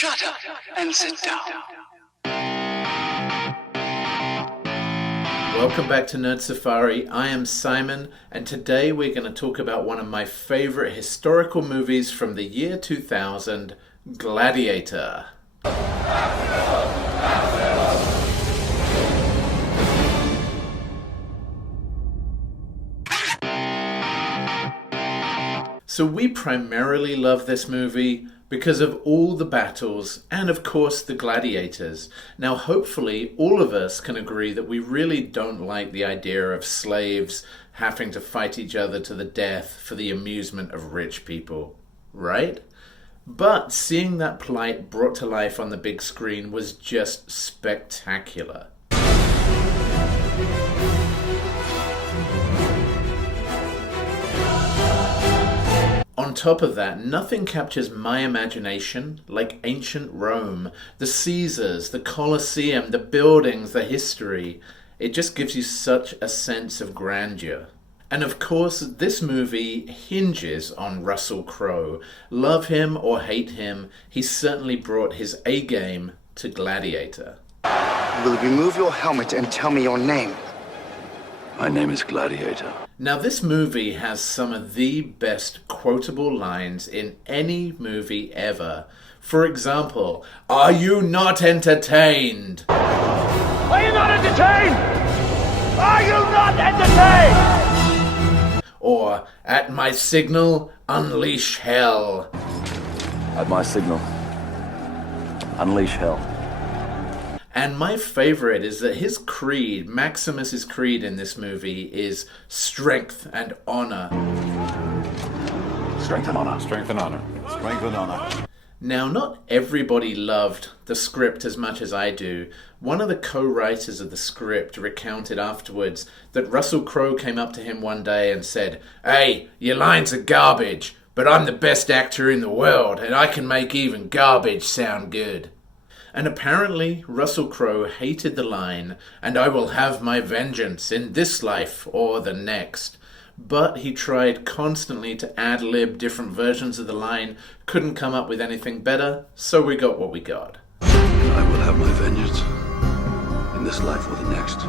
Shut up and sit down. Welcome back to Nerd Safari. I am Simon, and today we're going to talk about one of my favorite historical movies from the year 2000, Gladiator. So we primarily love this movie because of all the battles and of course the gladiators. Now hopefully all of us can agree that we really don't like the idea of slaves having to fight each other to the death for the amusement of rich people, right? But seeing that plight brought to life on the big screen was just spectacular. On top of that, nothing captures my imagination like ancient Rome, the Caesars, the Colosseum, the buildings, the history. It just gives you such a sense of grandeur. And of course, this movie hinges on Russell Crowe. Love him or hate him, he certainly brought his A-game to Gladiator. Will you remove your helmet and tell me your name? My name is Gladiator. Now this movie has some of the best quotable lines in any movie ever. For example, "Are you not entertained?" Are you not entertained? Are you not entertained? Or, "At my signal, unleash hell." At my signal, unleash hell. And my favorite is that his creed, Maximus's creed in this movie, is strength and honor. Strength and honor. Strength and honor. Strength and honor. Now, not everybody loved the script as much as I do. One of the co-writers of the script recounted afterwards that Russell Crowe came up to him one day and said, "Hey, your lines are garbage, but I'm the best actor in the world, and I can make even garbage sound good." And apparently, Russell Crowe hated the line, "And I will have my vengeance in this life or the next." But he tried constantly to ad-lib different versions of the line, couldn't come up with anything better, so we got what we got. I will have my vengeance in this life or the next.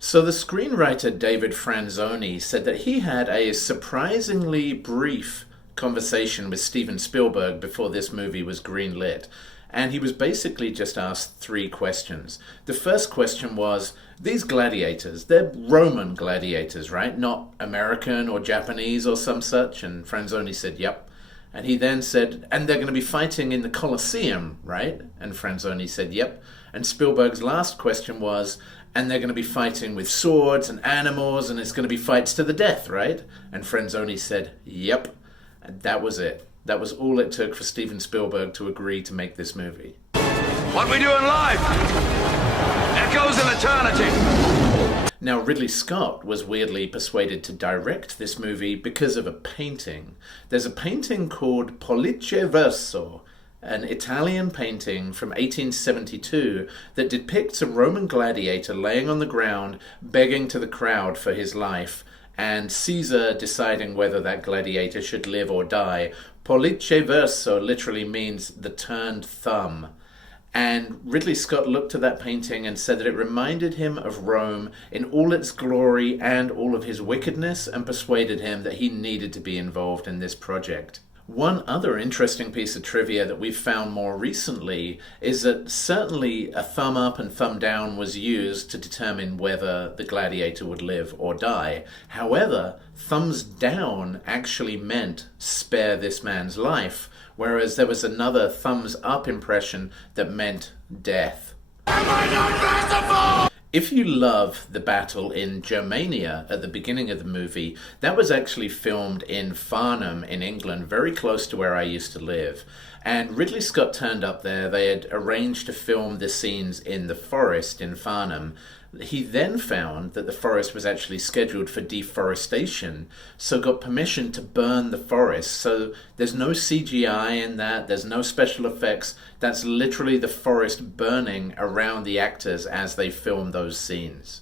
So the screenwriter David Franzoni said that he had a surprisingly brief conversation with Steven Spielberg before this movie was greenlit, and he was basically just asked three questions. The first question was, these gladiators, they're Roman gladiators, right? Not American or Japanese or some such? And Franzoni said, yep. And he then said, and they're going to be fighting in the Colosseum, right? And Franzoni said, yep. And Spielberg's last question was, and they're going to be fighting with swords and animals, and it's going to be fights to the death, right? And Franzoni said, yep. And that was it. That was all it took for Steven Spielberg to agree to make this movie. What we do in life echoes in eternity. Now, Ridley Scott was weirdly persuaded to direct this movie because of a painting. There's a painting called Pollice Verso, an Italian painting from 1872 that depicts a Roman gladiator laying on the ground, begging to the crowd for his life, and Caesar deciding whether that gladiator should live or die. Pollice Verso literally means the turned thumb. And Ridley Scott looked at that painting and said that it reminded him of Rome in all its glory and all of his wickedness, and persuaded him that he needed to be involved in this project. One other interesting piece of trivia that we've found more recently is that certainly a thumb up and thumb down was used to determine whether the gladiator would live or die. However, thumbs down actually meant spare this man's life, whereas there was another thumbs up impression that meant death. Am I not merciful? If you love the battle in Germania at the beginning of the movie, that was actually filmed in Farnham in England, very close to where I used to live. And Ridley Scott turned up there. They had arranged to film the scenes in the forest in Farnham. He then found that the forest was actually scheduled for deforestation, so got permission to burn the forest. So there's no CGI in that, there's no special effects. That's literally the forest burning around the actors as they film those scenes.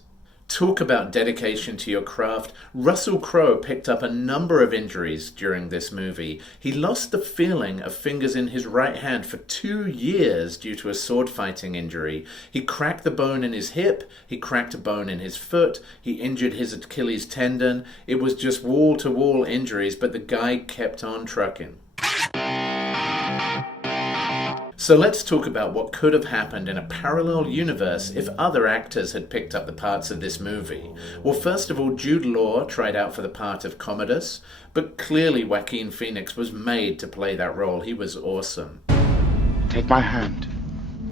Talk about dedication to your craft. Russell Crowe picked up a number of injuries during this movie. He lost the feeling of fingers in his right hand for 2 years due to a sword fighting injury. He cracked the bone in his hip, he cracked a bone in his foot, he injured his Achilles tendon. It was just wall-to-wall injuries, but the guy kept on trucking. So let's talk about what could have happened in a parallel universe if other actors had picked up the parts of this movie. Well, first of all, Jude Law tried out for the part of Commodus, but clearly Joaquin Phoenix was made to play that role. He was awesome. Take my hand.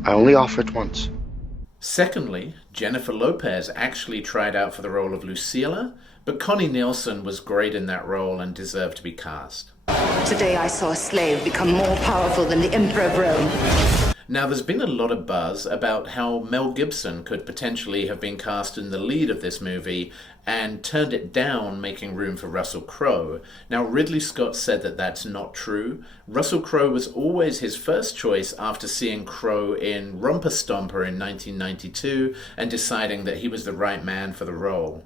I only offer it once. Secondly, Jennifer Lopez actually tried out for the role of Lucilla, but Connie Nielsen was great in that role and deserved to be cast. Today I saw a slave become more powerful than the Emperor of Rome. Now, there's been a lot of buzz about how Mel Gibson could potentially have been cast in the lead of this movie and turned it down, making room for Russell Crowe. Now, Ridley Scott said that that's not true. Russell Crowe was always his first choice after seeing Crowe in Romper Stomper in 1992 and deciding that he was the right man for the role.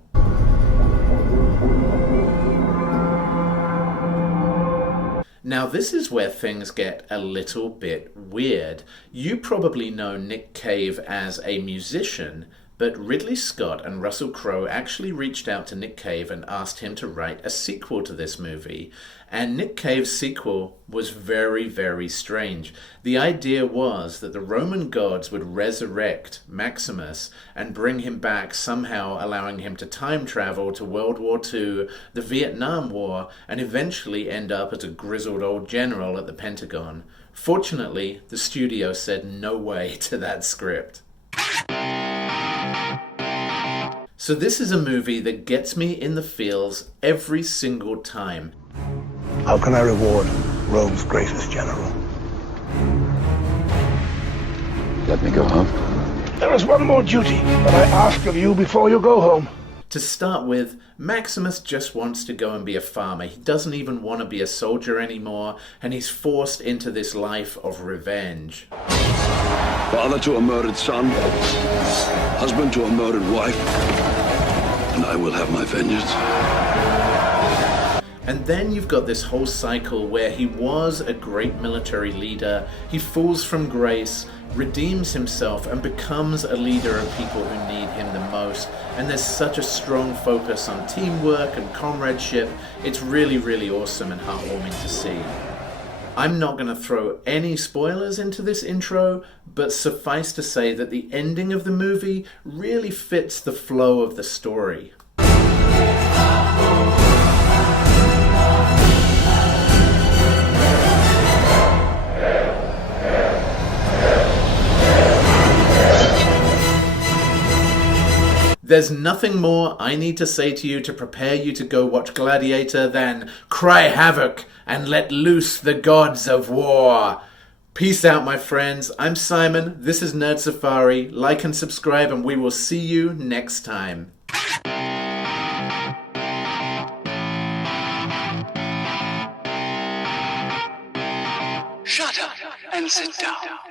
Now, this is where things get a little bit weird. You probably know Nick Cave as a musician, but Ridley Scott and Russell Crowe actually reached out to Nick Cave and asked him to write a sequel to this movie. And Nick Cave's sequel was very, very strange. The idea was that the Roman gods would resurrect Maximus and bring him back, somehow allowing him to time travel to World War II, the Vietnam War, and eventually end up as a grizzled old general at the Pentagon. Fortunately, the studio said no way to that script. So this is a movie that gets me in the feels every single time. How can I reward Rome's greatest general? Let me go home. There is one more duty that I ask of you before you go home. To start with, Maximus just wants to go and be a farmer. He doesn't even want to be a soldier anymore, and he's forced into this life of revenge. Father to a murdered son, husband to a murdered wife, and I will have my vengeance. And then you've got this whole cycle where he was a great military leader, he falls from grace, redeems himself, and becomes a leader of people who need him the most. And there's such a strong focus on teamwork and comradeship. It's really, really awesome and heartwarming to see. I'm not going to throw any spoilers into this intro, but suffice to say that the ending of the movie really fits the flow of the story. There's nothing more I need to say to you to prepare you to go watch Gladiator than cry havoc and let loose the gods of war. Peace out, my friends. I'm Simon. This is Nerd Safari. Like and subscribe, and we will see you next time. Shut up and sit down.